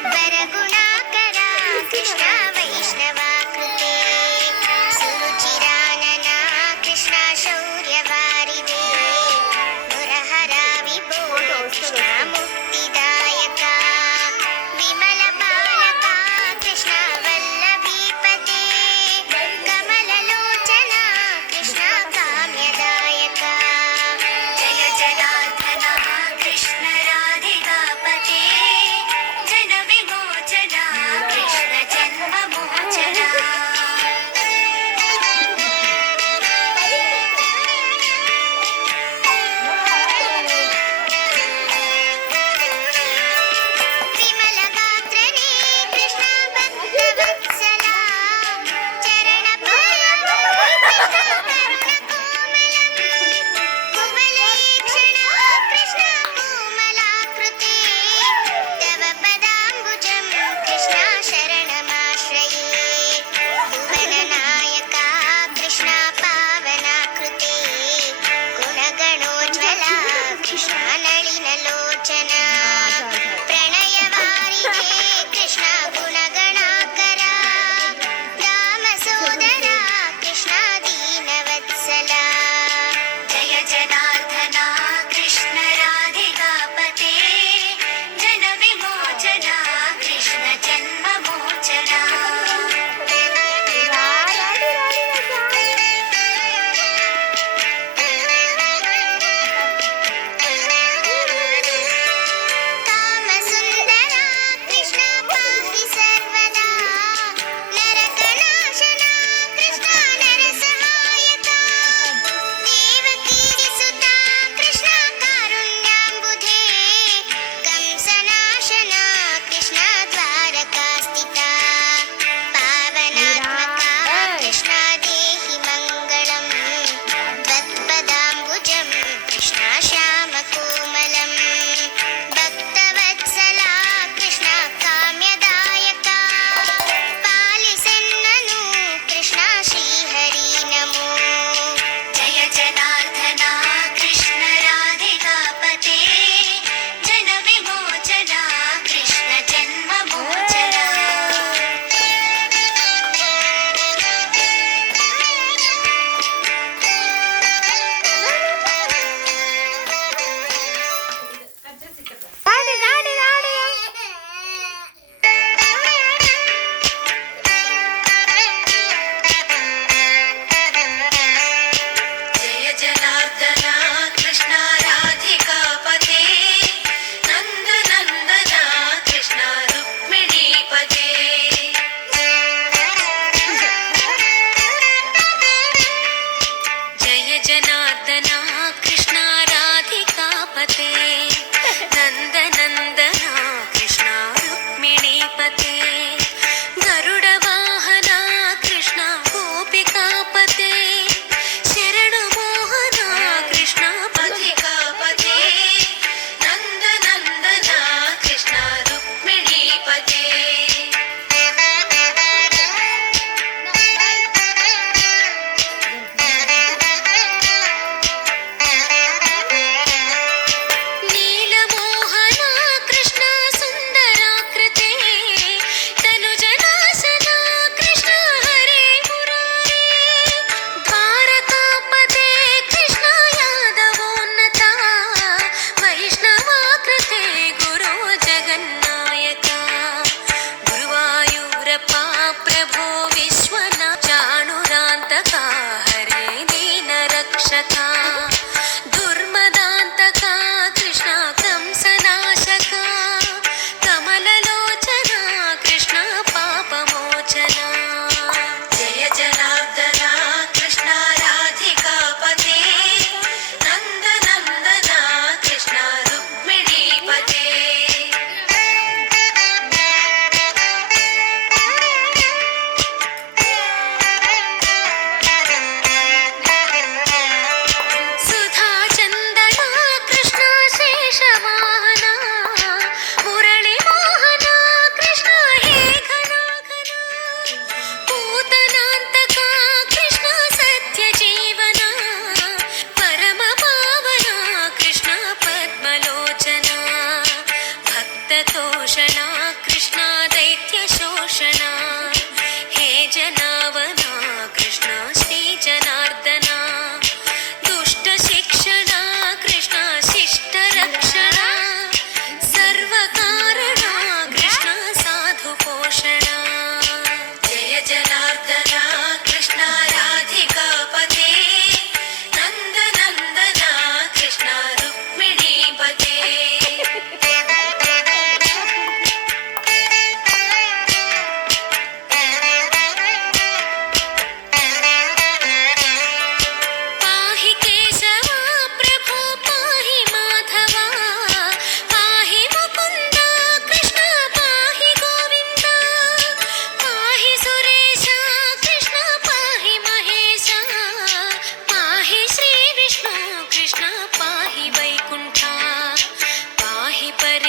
वरगुणाकरा कृष्ण वैष्णवाकृते सुरुचिरानना कृष्ण शौर्यवारिदे मुरहरा विभो कृष्ण मुक्तिदायका विमलबालका कृष्ण वल्लभीपते कमललोचना कृष्ण काम्यदायका जय जनार्दना कृष्ण राधिकापते जन विमोचना कृष्ण जन्मभूमिपते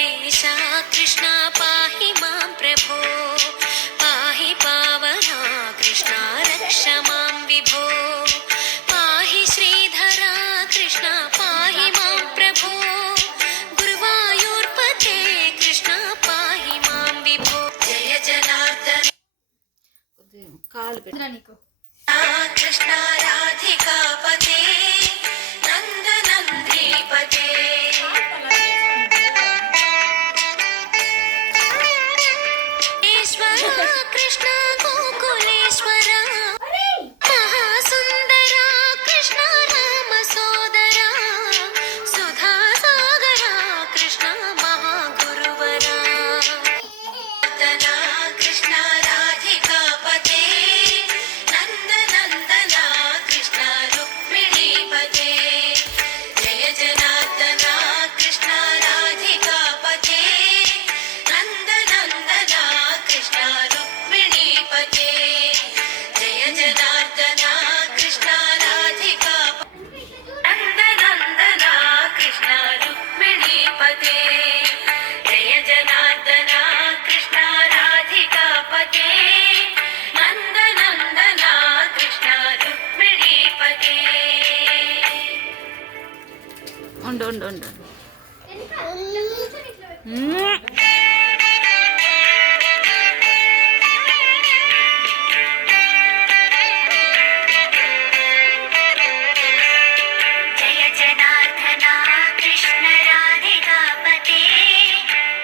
गोकुलेशा कृष्ण पाहि मां प्रभो पाहि पावना कृष्ण रक्ष मां विभो पाहि श्रीधरा कृष्ण पाहि मां प्रभो गुरुवायूर्पते कृष्ण पाहि मां विभो जय जनार्दन కాలు పెట్టు कृष्ण राधिकापते नन्दनन्दीपते ईश्वरा कृष्ण गोकुलेश्वरा महासुन्दरा कृष्ण रामसोदरा सुधा सागरा कृष्ण महागुरुवरा कृष्ण राधिकापते नन्दनन्दना कृष्ण रुक्मिणीपते जय जनार्दना कृष्ण राधिकापते नन्दनन्दना कृष्ण रुक्मिणीपते जय जनार्दना कृष्ण राधिकापते नन्दनन्दना कृष्ण रुक्मिणीपते जय जनार्दना कृष्ण राधिकापते नन्दनन्दना कृष्ण रुक्मिणीपते ఉండు ఉండు ఉండు जय जनार्दना कृष्ण राधिकापते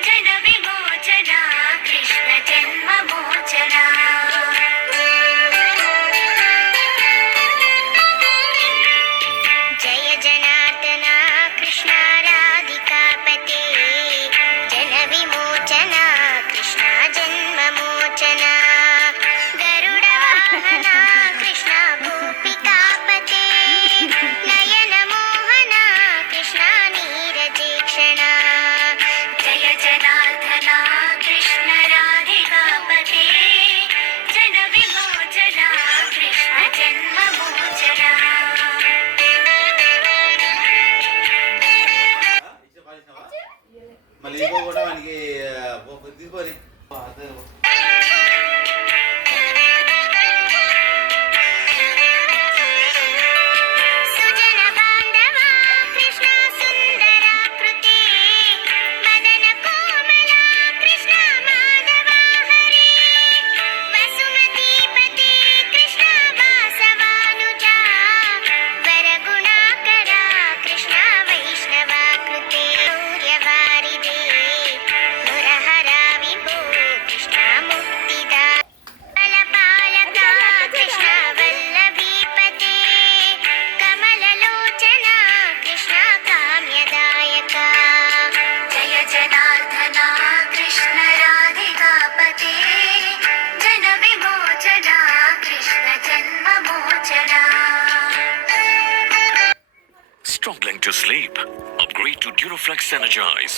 जन विमोचना कृष्ण जन्म मोचना जय जनार्दना कृष्ण राधिकापते जन विमोचना कृष्ण जन्म मोचना गरुडवाहना कृष्ण गोपिकापते नयन मोहना कृष्ण नीरजेक्षणा जय जनार्दना कृष्ण राधिकापते जन विमोचना कृष्ण जन्म मोचना మళ్ళీ ఇంకో కూడా మనకి తీసుకొని सुजन बांधवा कृष्ण सुंदराकृते मदन कोमला कृष्ण माधवा हरे वसुमतीपते कृष्ण वासवानुजा वरगुणाकरा कृष्ण वैष्णवाकृते शौर्यवारिदे मुरहरा विभो कृष्ण मुक्तिदा फलपालका कृष्ण वल्लभीपते कमललोचना कृष्ण काम्यदायका जय जनार्दना कृष्ण राधिकापते जन विमोचना कृष्ण जन्म मोचना Struggling to sleep? Upgrade to Duraflex Energize.